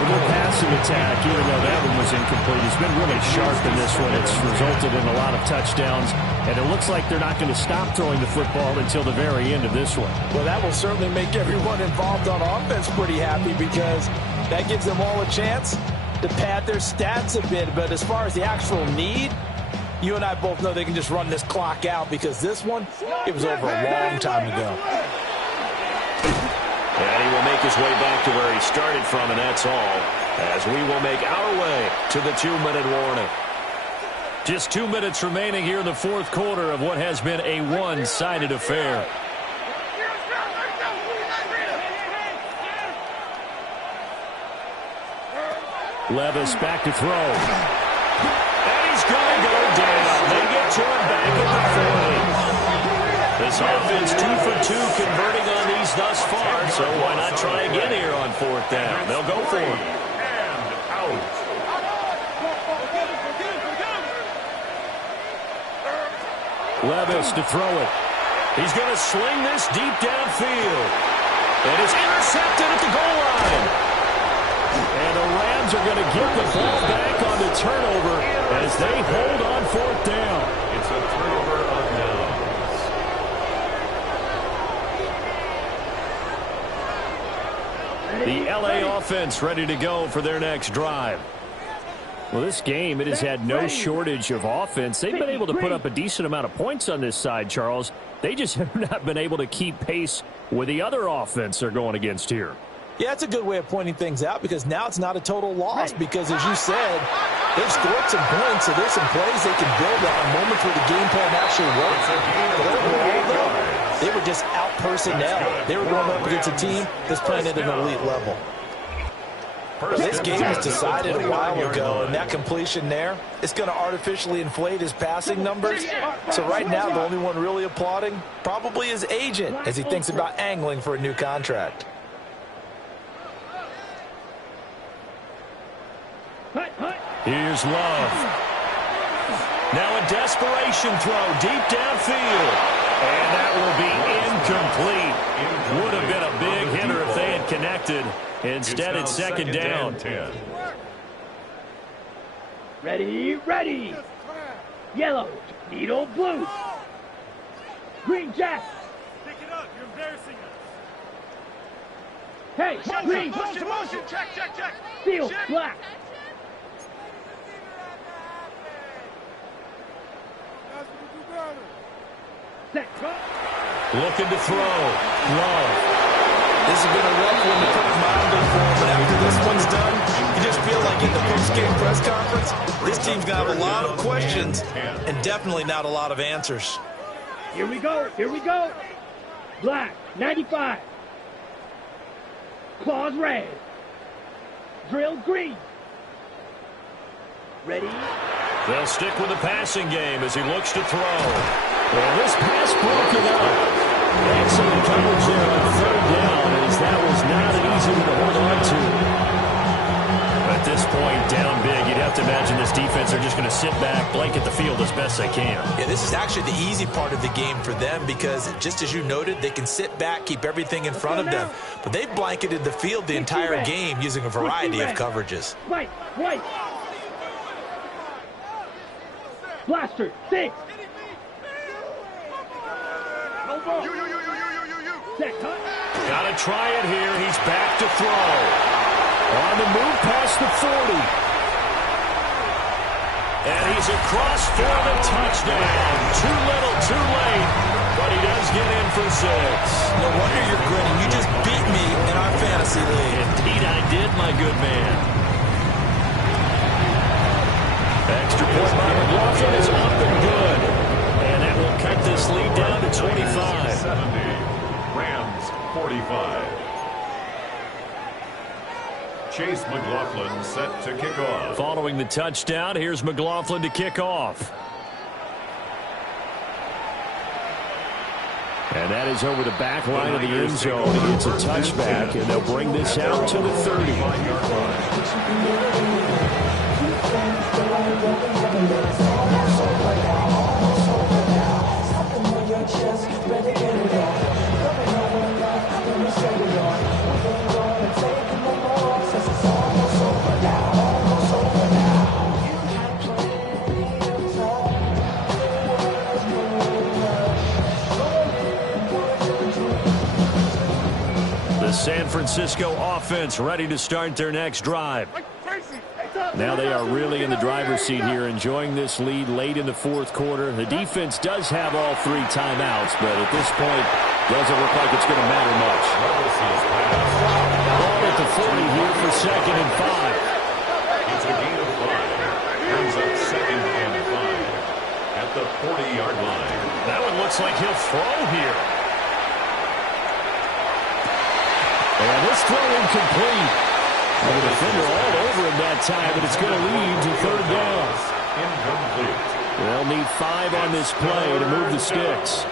Their passing attack, even though that one was incomplete, has been really sharp in this one. It's resulted in a lot of touchdowns, and it looks like they're not going to stop throwing the football until the very end of this one. Well, that will certainly make everyone involved on offense pretty happy because that gives them all a chance to pad their stats a bit. But as far as the actual need, you and I both know they can just run this clock out because this one, it was over a long time ago. And he will make his way back to where he started from, and that's all, as we will make our way to the 2-minute warning. Just 2 minutes remaining here in the 4th quarter of what has been a one-sided affair. Levis back to throw. And he's going to go down. They get to him back at the 40. This offense 2 for 2 converting on these thus far, so why not try again here on 4th down? They'll go for it. And out. Levis to throw it. He's going to sling this deep downfield. And it's intercepted at the goal line. And the Rams are going to get the ball back on the turnover as they hold on 4th down. It's a turnover on downs. The LA offense ready to go for their next drive. Well, this game, it has had no shortage of offense. They've been able to put up a decent amount of points on this side, Charles. They just have not been able to keep pace with the other offense they're going against here. Yeah, that's a good way of pointing things out because now it's not a total loss because, as you said, they've scored some points, so there's some plays they can build on, moments where the game plan actually works. But overall, though, they were just out-personnel. They were going up against a team that's playing at an elite level. This game was decided a while ago, and that completion there, it's going to artificially inflate his passing numbers. So right now, the only one really applauding probably his agent as he thinks about angling for a new contract. Here's Love. Now a desperation throw deep downfield. And that will be incomplete. Would have been a big hitter if they had connected. Instead, it's 2nd down. 10. Ready, ready. Yellow, needle blue. Green Jack. Pick it up. You're embarrassing us. Hey, green. Motion. Check. Field, black. Looking to throw. Love. This has been a rough one to put it mildly for him, but after this one's done, you just feel like in the post-game press conference, this team's going to have a lot of questions and definitely not a lot of answers. Here we go. Here we go. Black, 95. Claws red. Drill green. Ready? They'll stick with the passing game as he looks to throw. And this pass broken up. Excellent coverage there on third down, as that was not an easy one to hold on to. At this point, down big, you'd have to imagine this defense, they're just going to sit back, blanket the field as best they can. Yeah, this is actually the easy part of the game for them because, just as you noted, they can sit back, keep everything in front of them. But they've blanketed the field the entire game using a variety of coverages. White. Blaster, 6. Gotta try it here. He's back to throw. On the move past the 40. And he's across for the touchdown. Too little, too late. But he does get in for 6. No wonder you're grinning. You just beat me in our fantasy league. Indeed I did, my good man. Extra point by McLaughlin is up and good. And that will cut this lead down to 25. 70. Rams 45. Chase McLaughlin set to kick off. Following the touchdown, here's McLaughlin to kick off. And that is over the back line of the end zone. He gets a touchback, and they'll bring this out to the 30. San Francisco offense ready to start their next drive. Now they are really in the driver's seat here, enjoying this lead late in the fourth quarter. The defense does have all 3 timeouts, but at this point, doesn't look like it's going to matter much. Ball at the 40 here for 2nd and 5. It's a gain of 5. Brings up 2nd and 5 at the 40-yard line. That one looks like he'll throw here. And this throw incomplete. The defender all over him that time, but it's going to lead to 3rd down. Incomplete. They'll need 5 on this play to move the sticks.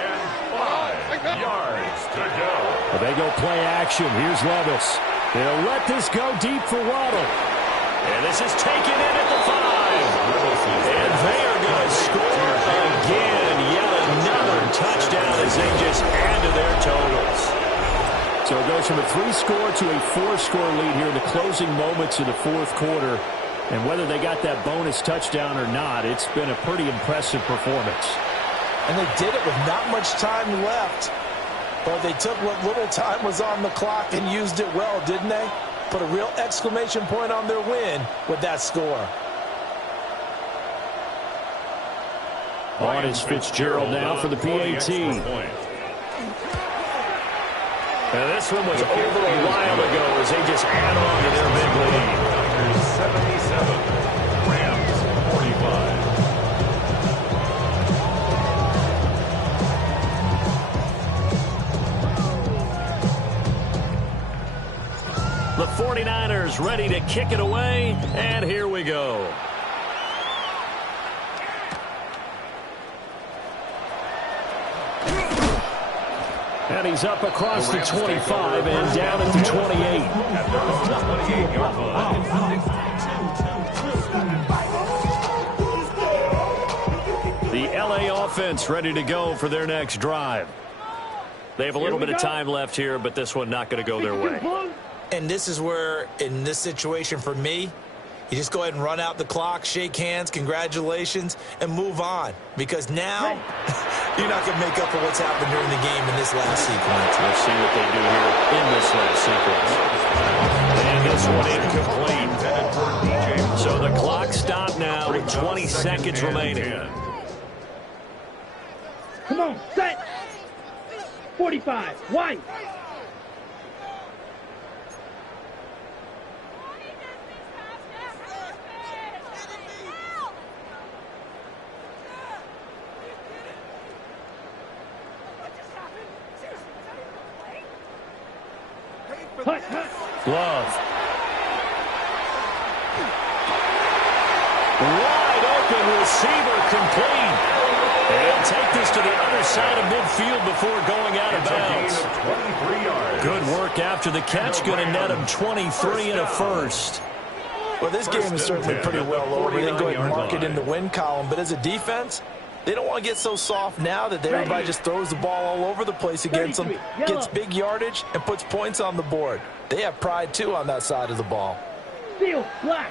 And 5 yards to go. But they go play action. Here's Levis. They'll let this go deep for Waddle. And this is taken in at the 5. And they are going to score again. Yet another touchdown as they just add to their totals. So it goes from a 3-score to a 4-score lead here in the closing moments of the fourth quarter. And whether they got that bonus touchdown or not, it's been a pretty impressive performance. And they did it with not much time left. But they took what little time was on the clock and used it well, didn't they? Put a real exclamation point on their win with that score. On is Fitzgerald now for the PAT. And this one was over a while ago as they just add on to their big lead. 77. Rams 45. The 49ers ready to kick it away, and here we go. And he's up across the 25 and down at the 28. At their own 28-yard line. The LA offense ready to go for their next drive. They have a little bit of time left here, but this one not going to go their way. And this is where, in this situation for me, you just go ahead and run out the clock, shake hands, congratulations, and move on. Because now, you're not going to make up for what's happened during the game in this last sequence. We'll see what they do here in this last sequence. And this one incomplete. So the clock stopped now with 20 seconds remaining. Come on, set. 45. One. Love. Wide open receiver complete. And take this to the other side of midfield before going out of bounds. 23 yards. Good work after the catch. Going to net him 23 and a first. Well, this game is certainly pretty well over. They go ahead and mark it in the win column. But as a defense, they don't want to get so soft now that everybody just throws the ball all over the place against them, gets big yardage, and puts points on the board. They have pride, too, on that side of the ball. Field, black.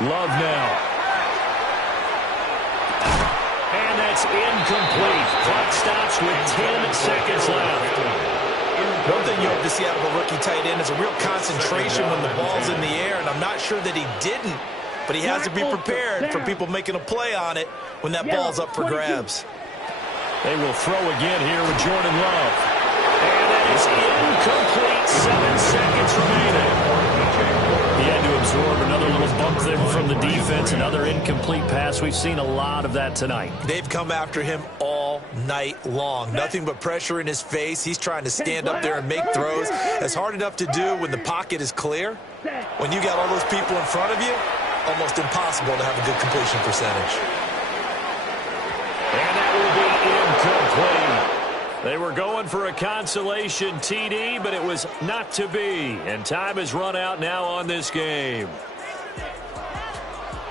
Love now. And that's incomplete. Clock stops with 10 seconds left. One thing you hope to see out of a rookie tight end is a real concentration when the ball's in the air, and I'm not sure that he didn't, but he has to be prepared for people making a play on it when that ball's up for grabs. They will throw again here with Jordan Love. And that is incomplete. 7 seconds remaining. He had to absorb another little bump there from the defense, another incomplete pass. We've seen a lot of that tonight. They've come after him all night long. Nothing but pressure in his face. He's trying to stand up there and make throws. It's hard enough to do when the pocket is clear. When you got all those people in front of you, almost impossible to have a good completion percentage. And that will be incomplete. They were going for a consolation TD, but it was not to be. And time has run out now on this game.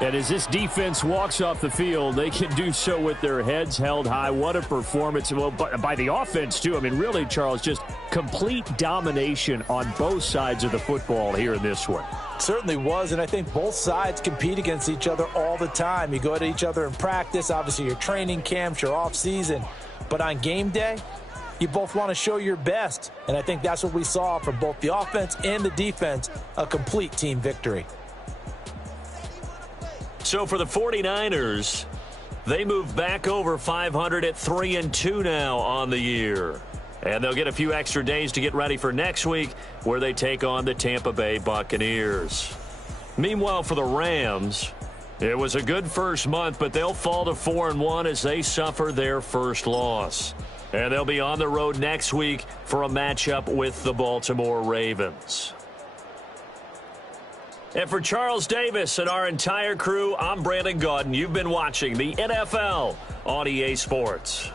And as this defense walks off the field, they can do so with their heads held high. What a performance. Well, by the offense, too. I mean, really, Charles, just complete domination on both sides of the football here in this one. Certainly was, and I think both sides compete against each other all the time. You go at each other in practice, obviously your training camps, your off-season. But on game day, you both want to show your best. And I think that's what we saw from both the offense and the defense, a complete team victory. So for the 49ers, they move back over 500 at 3-2 now on the year. And they'll get a few extra days to get ready for next week, where they take on the Tampa Bay Buccaneers. Meanwhile, for the Rams, it was a good first month, but they'll fall to 4-1 as they suffer their first loss. And they'll be on the road next week for a matchup with the Baltimore Ravens. And for Charles Davis and our entire crew, I'm Brandon Gaudin. You've been watching the NFL on EA Sports.